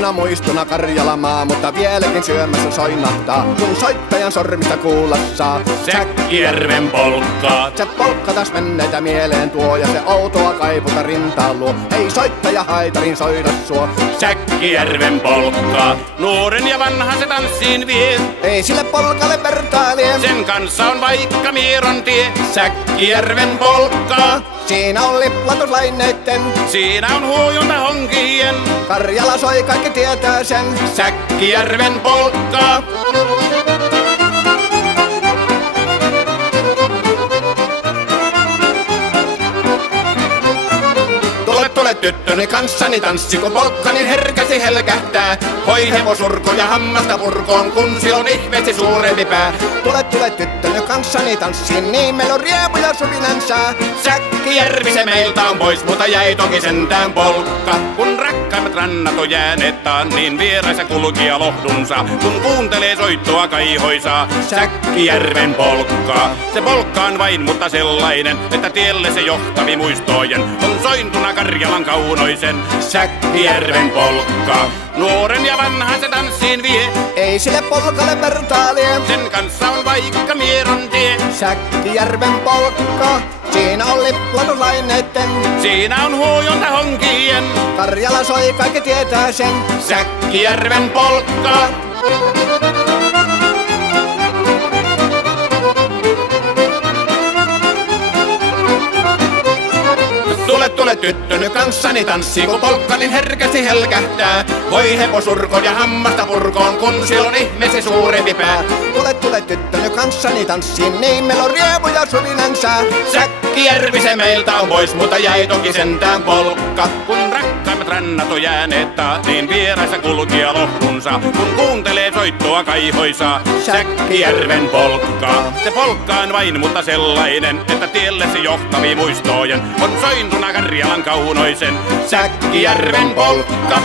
kauniina muistona Karjalamaa, mutta vieläkin syömässä soinahtaa, kun soittajan sormista kuulla saa. Säkkijärven polkkaa. Se polkka taas menneitä mieleen tuo, ja se outoa kaiputa rintaan luo. Ei soittaja haitarin soida suo. Säkkijärven polkkaa. Nuoren ja vanhan se tanssiin vie. Ei sille polkalle vertailie. Sen kanssa on vaikka Mieron tie. Säkkijärven polkkaa. Siinä on liplatuslaineitten. Siinä on huojunta honkien. Karjala soi, kaikki tietää sen. Säkkijärven polkkaa. Tule tyttöni kanssani tanssi, kun polkkani herkästi helkähtää. Hoi hevosurko ja hammasta purkoon, kun silloin ihmeesti suurempi pää. Tule tyttöni kanssani tanssiin, niin meillä on riepu ja suvinansa. Säkkijärvi se meiltä on pois, mutta jäi toki sentään polkka. Kun rakkaimmat rannat on jääneet taan, niin vieraissa kulkija lohdunsa. Kun kuuntelee soittoa kaihoisaa, Säkkijärven polkkaa. Se polkka on vain, mutta sellainen, että tielle se johtavi muistojen on sointuna Karjalan kaunoisen. Säkkijärven polkkaa. Nuoren ja vanhan se tanssiin vie. Ei sille polkalle vertailie. Sen kanssa on vaikka Mieron tie. Säkkijärven polkka. Siinä on liplatuslaineitten. Siinä on huojunta honkien. Karjala soi, kaikki tietää sen. Säkkijärven polkkaa. Tule tyttöny kanssani tanssi, kun polkkani herkästi helkähtää. Voi hevosurko ja hammasta purkoon, kun silloin ihmeesi suurempi pää. Tule tyttöny kanssani tanssiin, niin meillä on riepu ja suvinansa. Säkkijärvi se meiltä on pois, mutta jäi toki sentään polkka. Kun rakkaimmat rannat on jääneet taan, niin vieraissa kulkija lohdunsa. Kun kuuntelee soittoa kaihoisaa, Säkkijärven polkkaa. Se polkka on vain, mutta sellainen, että tielle se johtavi muistojen on sointuna Karjalan kaunoisen. Säkkijärven polkka.